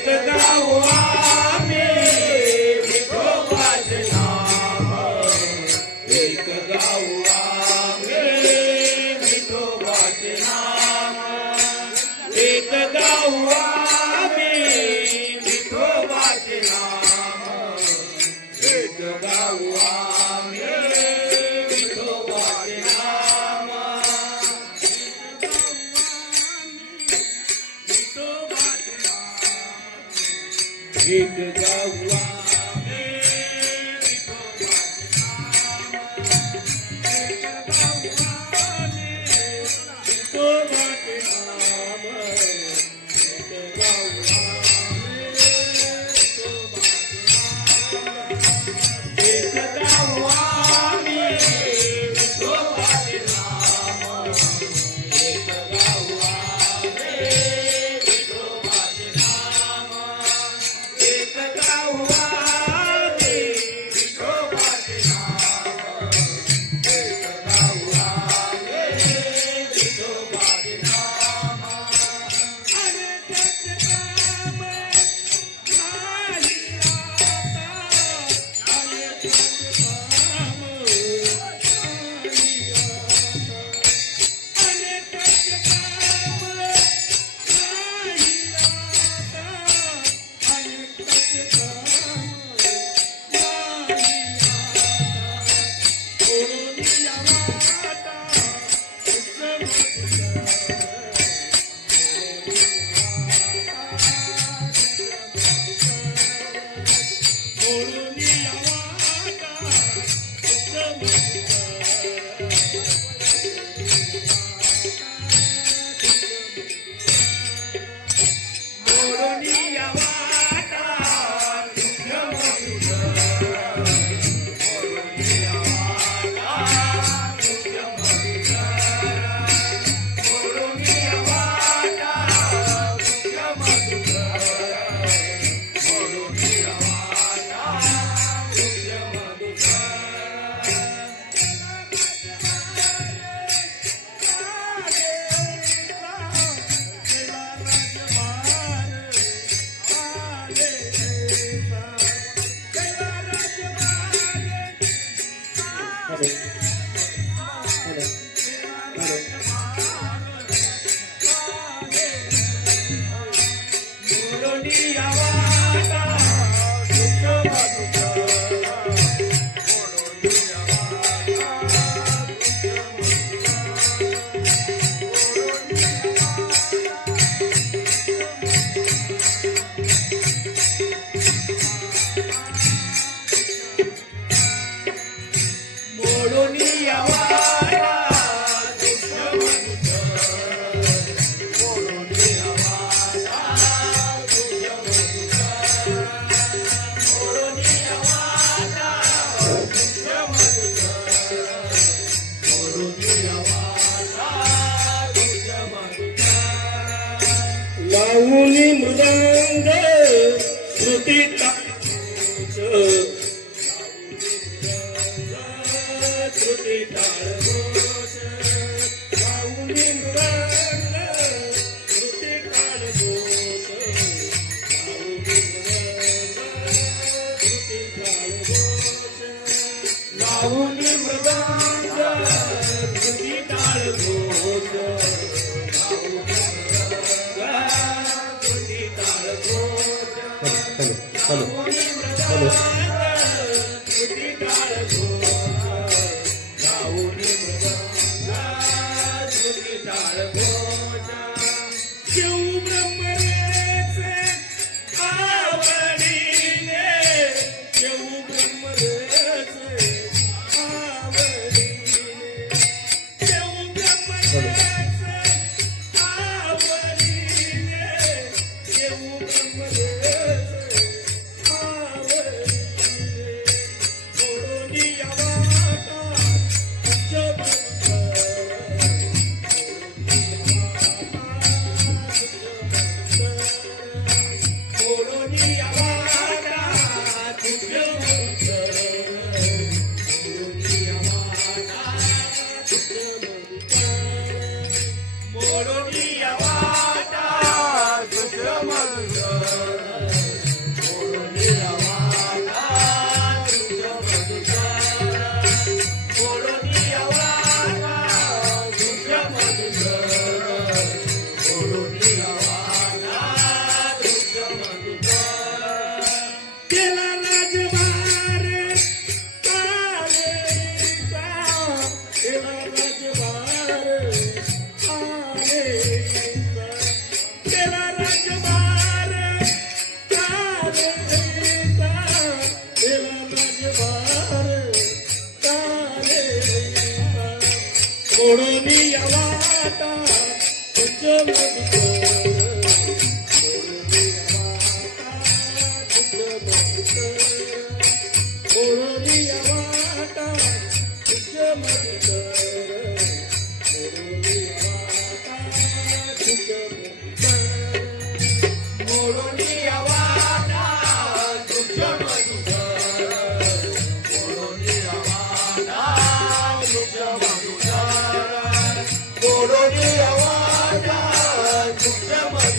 एक गाव आम्ही विठोबाचे नाम, एक गाव आम्ही विठोबाचे नाम, एक गाव आम्ही विठोबाचे नाम, एक गाव आम्ही विठोबाचे नाम, एक गाव आम्ही विठोबाचे नाम, एक गाव आम्ही एक गाव आम्ही विठोबाचे नाम, एक गाव आम्ही विठोबाचे नाम, एक गाव आम्ही विठोबाचे नाम, एक गाव आम्ही विठोबाचे नाम, आणि त्याचे काम नाही आता, आणि त्याचे काम नाही आता, आणि त्याचे काम नाही आता, आणि त्याचे काम नाही आता, सोडून या वाटा लावणी मृदंग श्रुती ताळघोष, श्रुती ताळघोष, लावणी मृदंग श्रुती ताळघोष, लावणी मृदंग श्रुती ताळघोष, हॅलो बोलोनी आवाजा वृक्ष मधुकर बोलोनी आवाजा वृक्ष मधुकर बोलोनी आवाजा वृक्ष मधुकर